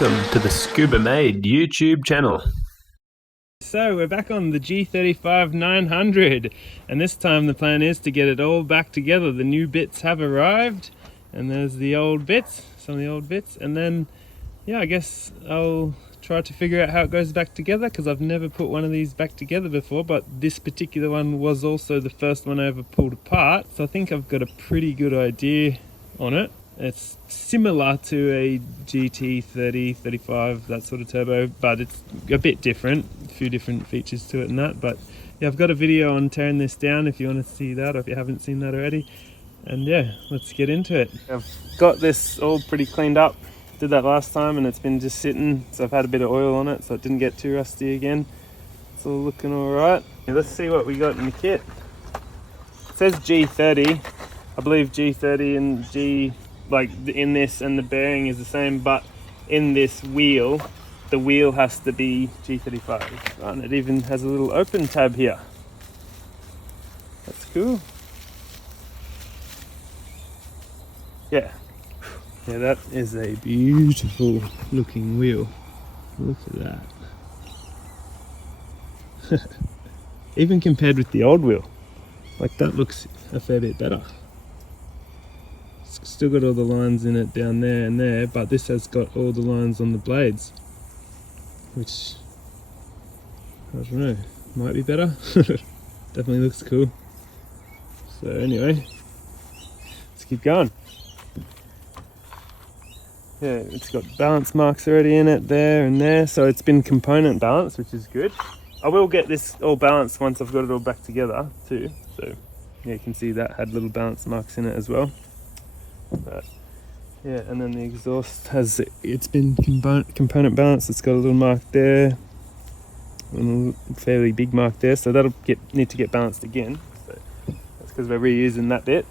Welcome to the Scuba Made YouTube channel. So we're back on the G35-900 and this time the plan is to get it all back together. The new bits have arrived and there's the old bits, some of the old bits, and then yeah, I guess I'll try to figure out how it goes back together because I've never put one of these back together before, but this particular one was also the first one I ever pulled apart, so I think I've got a pretty good idea on it. It's similar to a GT30, 35, that sort of turbo, but it's a bit different, a few different features to it and that. But yeah, I've got a video on tearing this down if you want to see that, or if you haven't seen that already. And yeah, let's get into it. I've got this all pretty cleaned up. Did that last time and it's been just sitting, so I've had a bit of oil on it so it didn't get too rusty again. It's all looking all right. Yeah, let's see what we got in the kit. It says G30. I believe G30 and G, like in this, and the bearing is the same, but in this wheel, the wheel has to be G35. And it even has a little open tab here. That's cool. Yeah. Yeah, that is a beautiful looking wheel. Look at that. Even compared with the old wheel, like that looks a fair bit better. It's still got all the lines in it down there and there, but this has got all the lines on the blades, which I don't know, might be better. Definitely looks cool. So anyway, let's keep going. Yeah, it's got balance marks already in it there and there, so it's been component balanced, which is good. I will get this all balanced once I've got it all back together too, so yeah, you can see that had little balance marks in it as well. But yeah, and then the exhaust it's been component balanced. It's got a little mark there and a fairly big mark there, so that'll need to get balanced again, so that's because we're reusing that bit.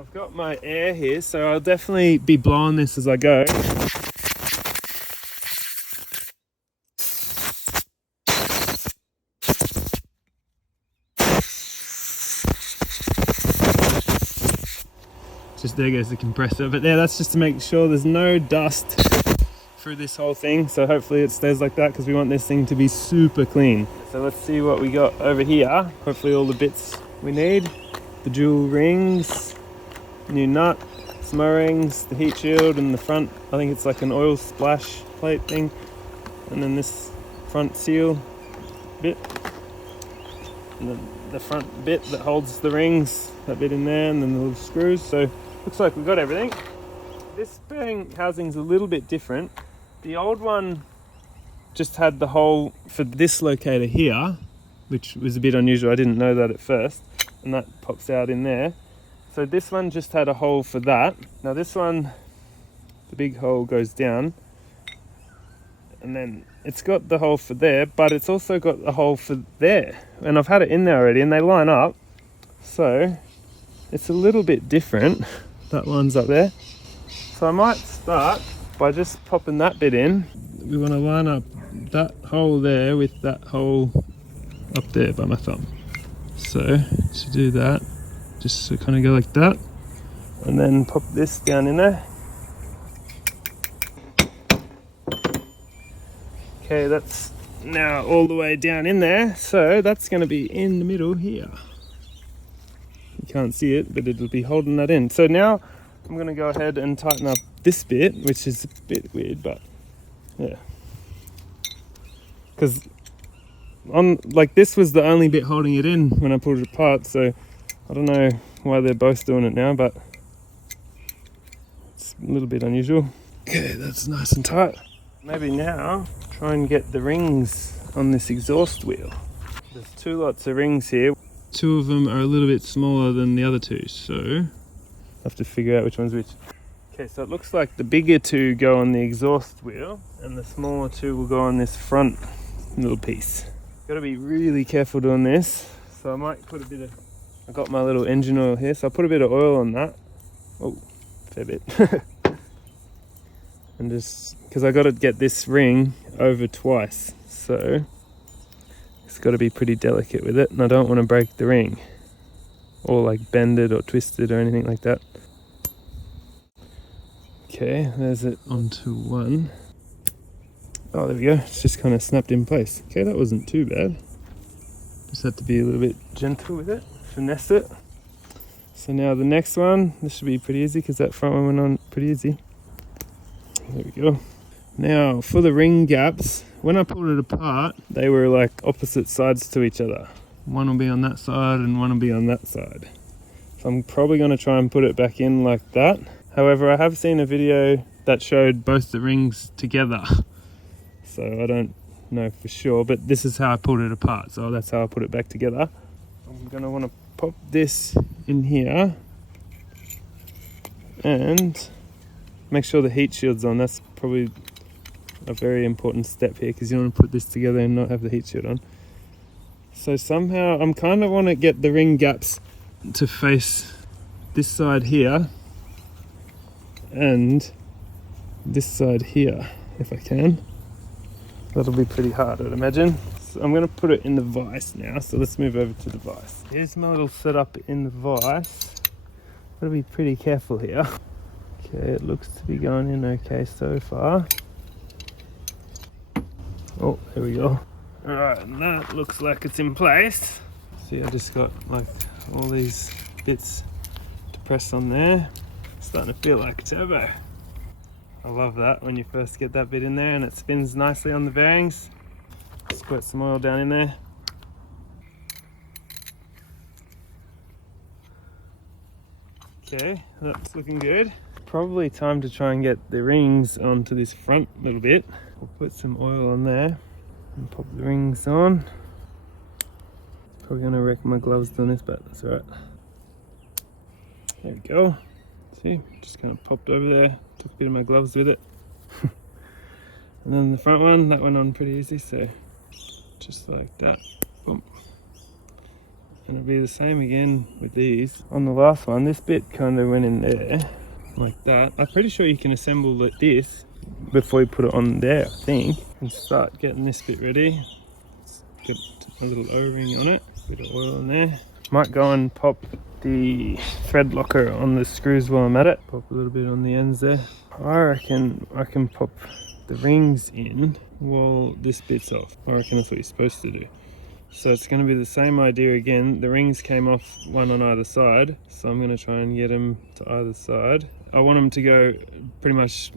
I've got my air here, so I'll definitely be blowing this as I go. Just there goes the compressor, but yeah, that's just to make sure there's no dust through this whole thing, so hopefully it stays like that because we want this thing to be super clean. So let's see what we got over here. Hopefully all the bits we need. The dual rings, new nut, some O-rings, the heat shield, and the front, I think it's like an oil splash plate thing, and then this front seal bit, and then the front bit that holds the rings, that bit in there, and then the little screws. So looks like we've got everything. This bearing housing's a little bit different. The old one just had the hole for this locator here, which was a bit unusual. I didn't know that at first, and that pops out in there. So this one just had a hole for that. Now this one, the big hole goes down, and then it's got the hole for there, but it's also got a hole for there. And I've had it in there already and they line up. So it's a little bit different. That line's up there. So I might start by just popping that bit in. We want to line up that hole there with that hole up there by my thumb. So to do that, just so kind of go like that, and then pop this down in there. Okay, that's now all the way down in there, so that's going to be in the middle here. You can't see it, but it'll be holding that in. So now I'm going to go ahead and tighten up this bit, which is a bit weird, but yeah, because like this was the only bit holding it in when I pulled it apart, so I don't know why they're both doing it now, but it's a little bit unusual. Okay, that's nice and tight. Maybe now try and get the rings on this exhaust wheel. There's two lots of rings here. Two of them are a little bit smaller than the other two, so I have to figure out which one's which. Okay, so it looks like the bigger two go on the exhaust wheel and the smaller two will go on this front little piece. Got to be really careful doing this, so I might put a bit of, I got my little engine oil here, so I'll put a bit of oil on that. Oh, fair bit. And just, because I got to get this ring over twice, so it's got to be pretty delicate with it, and I don't want to break the ring or like bend it or twist it or anything like that. Okay, there's it onto one. Oh, there we go. It's just kind of snapped in place. Okay, that wasn't too bad. Just had to be a little bit gentle with it, finesse it. So now the next one, this should be pretty easy because that front one went on pretty easy. There we go. Now for the ring gaps, when I pulled it apart, they were like opposite sides to each other. One will be on that side and one will be on that side. So I'm probably going to try and put it back in like that. However, I have seen a video that showed both the rings together. So I don't know for sure, but this is how I pulled it apart. So that's how I put it back together. I'm going to want to pop this in here and make sure the heat shield's on. That's probably a very important step here because you don't want to put this together and not have the heat shield on. So somehow I'm kind of want to get the ring gaps to face this side here and this side here if I can. That'll be pretty hard, I'd imagine. So I'm going to put it in the vise now, so let's move over to the vise. Here's my little setup in the vise. Gotta be pretty careful here. Okay, it looks to be going in okay so far. Oh, there we go. Alright, and that looks like it's in place. See, I just got like all these bits to press on there. Starting to feel like a turbo. I love that when you first get that bit in there and it spins nicely on the bearings. Squirt some oil down in there. Okay, that's looking good. Probably time to try and get the rings onto this front little bit. We'll put some oil on there and pop the rings on. Probably gonna wreck my gloves doing this, but that's alright. There we go. See, just kind of popped over there, took a bit of my gloves with it. And then the front one, that went on pretty easy, so just like that. Boom. And it'll be the same again with these. On the last one, this bit kind of went in there, like that. I'm pretty sure you can assemble like this before you put it on there, I think. And start getting this bit ready. Let's get a little O-ring on it, a bit of oil in there. Might go and pop the thread locker on the screws while I'm at it. Pop a little bit on the ends there. I reckon I can pop the rings in while this bit's off. I reckon that's what you're supposed to do. So it's going to be the same idea again. The rings came off one on either side, so I'm going to try and get them to either side. I want them to go pretty much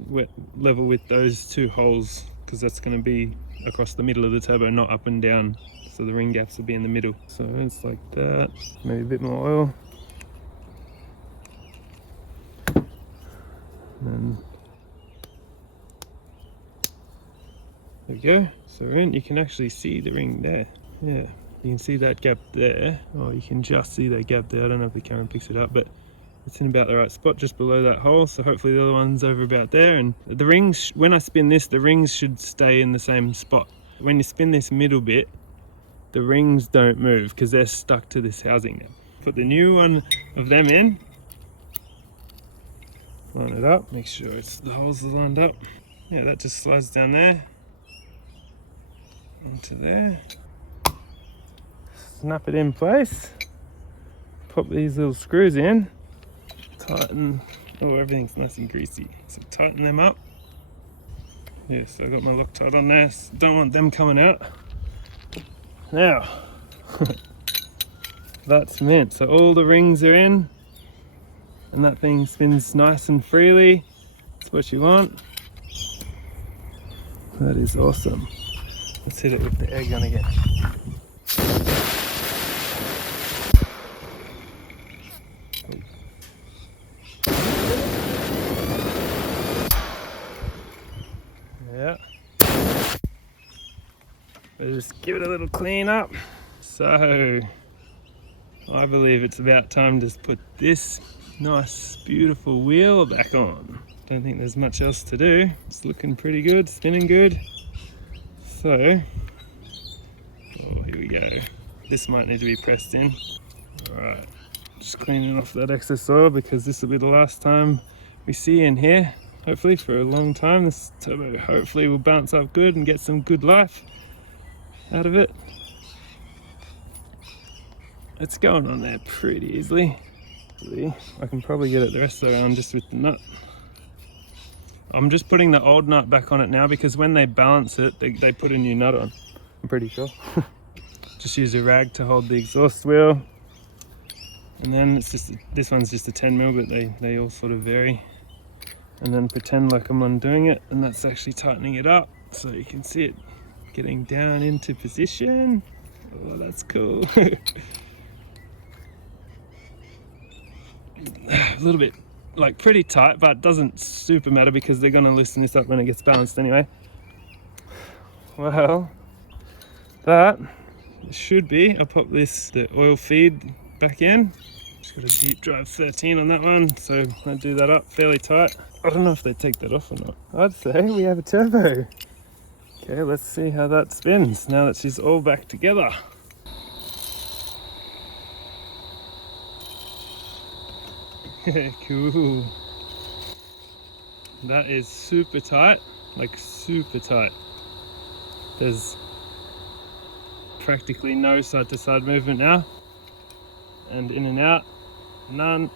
level with those two holes because that's going to be across the middle of the turbo, not up and down. So the ring gaps will be in the middle. So it's like that. Maybe a bit more oil. And there we go. So in, you can actually see the ring there. Yeah, you can see that gap there. Oh, you can just see that gap there. I don't know if the camera picks it up, but it's in about the right spot, just below that hole. So hopefully the other one's over about there. And the rings, when I spin this, the rings should stay in the same spot. When you spin this middle bit, the rings don't move because they're stuck to this housing now. Put the new one of them in. Line it up, make sure the holes are lined up. Yeah, that just slides down there. Onto there. Snap it in place. Pop these little screws in. Tighten. Oh, everything's nice and greasy. So tighten them up. Yes, I got my Loctite on there. So don't want them coming out. Now, that's meant. So all the rings are in. And that thing spins nice and freely. That's what you want. That is awesome. Let's hit it with the air gun again. Yeah. Let's just give it a little clean up. So, I believe it's about time to put this nice, beautiful wheel back on. Don't think there's much else to do. It's looking pretty good, spinning good. So, oh, here we go. This might need to be pressed in. Alright, just cleaning off that excess oil because this will be the last time we see in here. Hopefully for a long time. This turbo hopefully will bounce up good and get some good life out of it. It's going on there pretty easily. I can probably get it the rest of the way on just with the nut. I'm just putting the old nut back on it now because when they balance it, they put a new nut on, I'm pretty sure. Just use a rag to hold the exhaust wheel. And then it's just, this one's just a 10mm, but they all sort of vary. And then pretend like I'm undoing it, and that's actually tightening it up so you can see it getting down into position. Oh, that's cool. A little bit, like, pretty tight, but it doesn't super matter because they're going to loosen this up when it gets balanced anyway. Well, that should be, I'll pop the oil feed back in. Just got a deep drive 13 on that one, so I'll do that up fairly tight. I don't know if they take that off or not. I'd say we have a turbo. Okay, let's see how that spins now that she's all back together. Cool. That is super tight, like super tight. There's practically no side to side movement now. And in and out, none.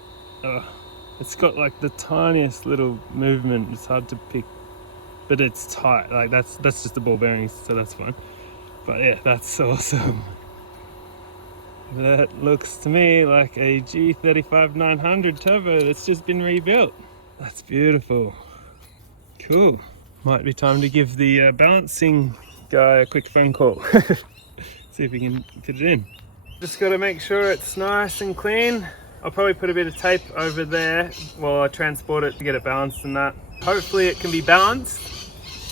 It's got like the tiniest little movement. It's hard to pick, but it's tight. Like that's just the ball bearings, so that's fine. But yeah, that's awesome. That looks to me like a G35-900 turbo that's just been rebuilt. That's beautiful. Cool. Might be time to give the balancing guy a quick phone call. See if he can fit it in. Just got to make sure it's nice and clean. I'll probably put a bit of tape over there while I transport it to get it balanced and that. Hopefully it can be balanced.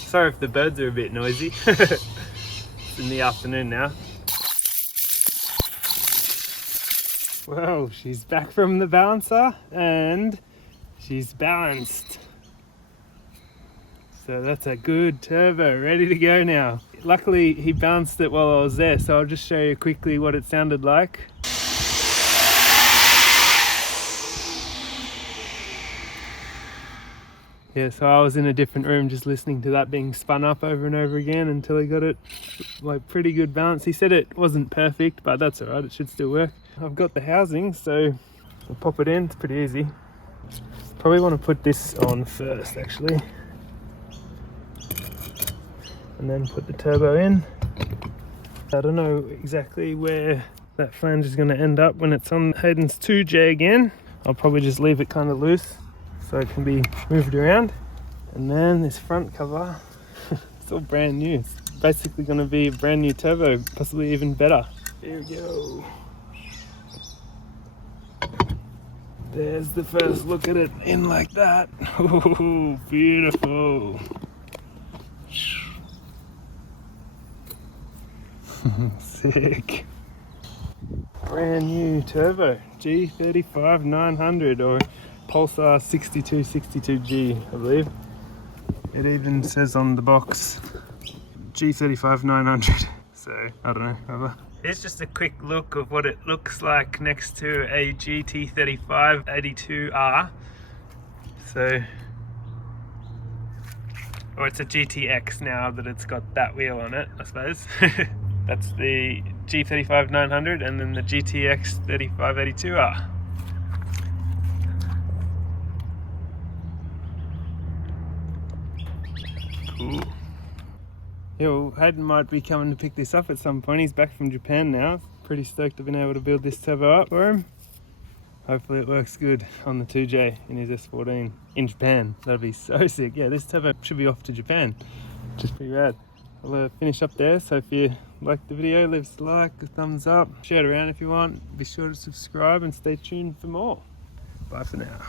Sorry if the birds are a bit noisy. It's in the afternoon now. Well, she's back from the balancer and she's balanced. So that's a good turbo, ready to go now. Luckily he balanced it while I was there, so I'll just show you quickly what it sounded like. Yeah, so I was in a different room just listening to that being spun up over and over again until he got it like pretty good balance. He said it wasn't perfect, but that's alright, it should still work. I've got the housing, so I'll pop it in, it's pretty easy. Probably want to put this on first actually. And then put the turbo in. I don't know exactly where that flange is going to end up when it's on Hayden's 2J again. I'll probably just leave it kind of loose so it can be moved around. And then this front cover, it's all brand new. It's basically going to be a brand new turbo, possibly even better. There we go. There's the first look at it in like that. Oh, beautiful. Sick. Brand new turbo, G35-900 or Pulsar 6262G, I believe. It even says on the box G35-900. So, I don't know, whatever. Here's just a quick look of what it looks like next to a GT35-82R. So, or it's a GTX now that it's got that wheel on it, I suppose. That's the G35-900 and then the GTX 3582R. Cool. Yeah, well, Hayden might be coming to pick this up at some point. He's back from Japan now. Pretty stoked I've been able to build this turbo up for him. Hopefully it works good on the 2J in his S14 in Japan. That'd be so sick. Yeah, this turbo should be off to Japan, which is pretty rad. I'll finish up there, so if you like the video, leave us a like, a thumbs up, share it around if you want. Be sure to subscribe and stay tuned for more. Bye for now.